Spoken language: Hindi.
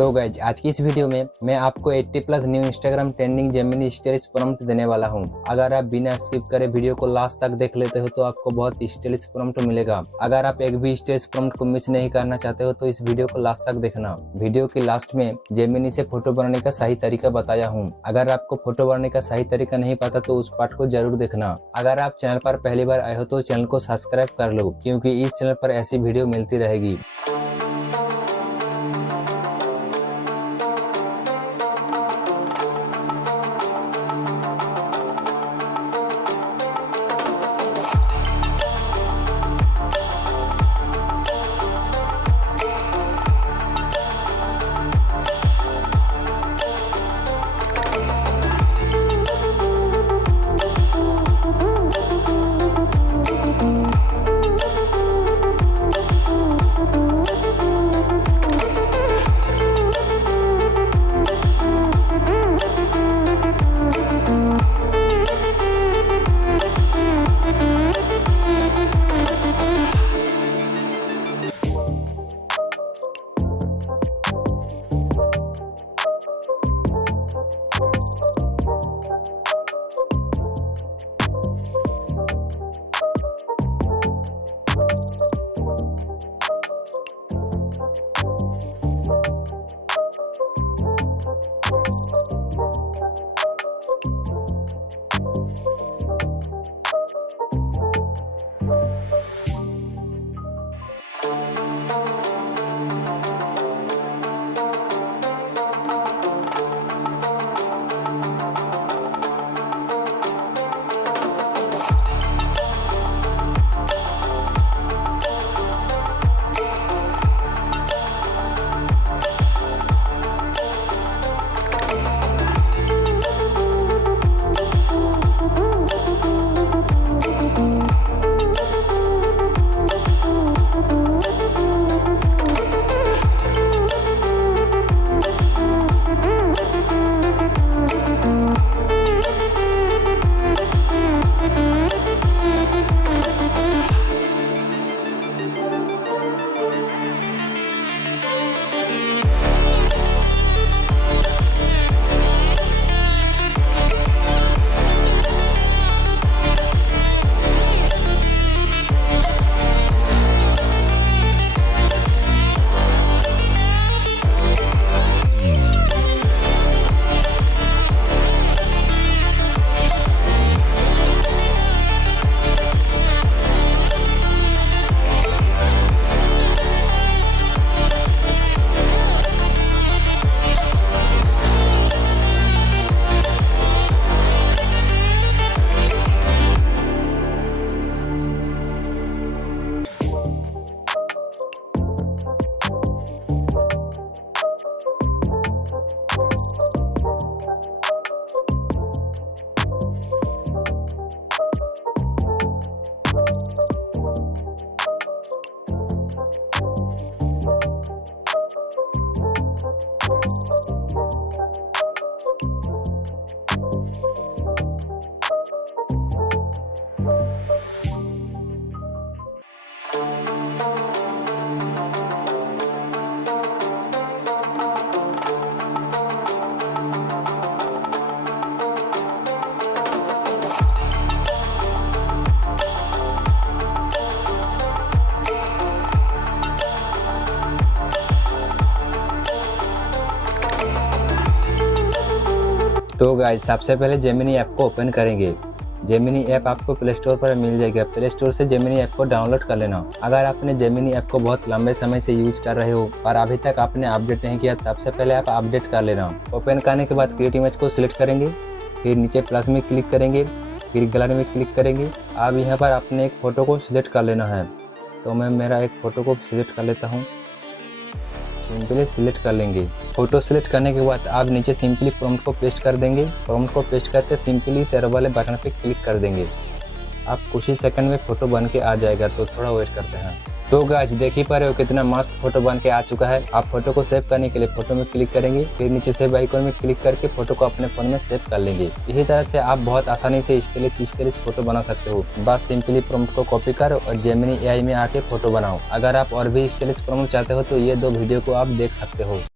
तो गाइज आज की इस वीडियो में मैं आपको 80+ new Instagram trending Gemini stylish prompt देने वाला हूं। अगर आप बिना स्किप करे वीडियो को लास्ट तक देख लेते हो तो आपको बहुत स्टाइलिश प्रॉम्प्ट मिलेगा। अगर आप एक भी स्टाइलिश प्रॉम्प्ट को मिस नहीं करना चाहते हो तो इस वीडियो को लास्ट तक देखना। वीडियो के लास्ट में जेमिनी से फोटो बनाने का सही तरीका बताया हूँ। अगर आपको फोटो बनाने का सही तरीका नहीं पता तो उस पार्ट को जरूर देखना। अगर आप चैनल पर पहली बार आए हो तो चैनल को सब्सक्राइब कर लो, क्योंकि इस चैनल पर ऐसी वीडियो मिलती रहेगी। तो गाइस सबसे पहले जेमिनी ऐप को ओपन करेंगे। जेमिनी ऐप आपको प्ले स्टोर पर मिल जाएगा। प्ले स्टोर से जेमिनी ऐप को डाउनलोड कर लेना। अगर आपने जेमिनी ऐप को बहुत लंबे समय से यूज कर रहे हो और अभी तक आपने अपडेट नहीं किया, सबसे पहले आप अपडेट कर लेना। ओपन करने के बाद क्रिएट इमेज को सिलेक्ट करेंगे, फिर नीचे प्लस में क्लिक करेंगे, फिर गैलरी में क्लिक करेंगे। अब यहाँ पर आपने एक फ़ोटो को सिलेक्ट कर लेना है। तो मैं मेरा एक फ़ोटो को सिलेक्ट कर लेता हूँ। सिंपली सिलेक्ट कर लेंगे। फोटो सिलेक्ट करने के बाद आप नीचे सिंपली प्रॉम्प्ट को पेस्ट कर देंगे। प्रॉम्प्ट को पेस्ट करके सिंपली शेयर वाले बटन पे क्लिक कर देंगे। आप कुछ ही सेकंड में फोटो बन के आ जाएगा, तो थोड़ा वेट करते हैं। तो गाइस देख ही पा रहे हो कितना मस्त फोटो बन के आ चुका है। आप फोटो को सेव करने के लिए फोटो में क्लिक करेंगे, फिर नीचे सेव आइकन में क्लिक करके फोटो को अपने फोन में सेव कर लेंगे। इसी तरह से आप बहुत आसानी से स्टाइलिश फोटो बना सकते हो। बस सिंपली प्रॉम्प्ट को कॉपी करो और जेमिनी एआई में आके फोटो बनाओ। अगर आप और भी स्टाइलिश प्रॉम्प्ट चाहते हो तो ये 2 वीडियो को आप देख सकते हो।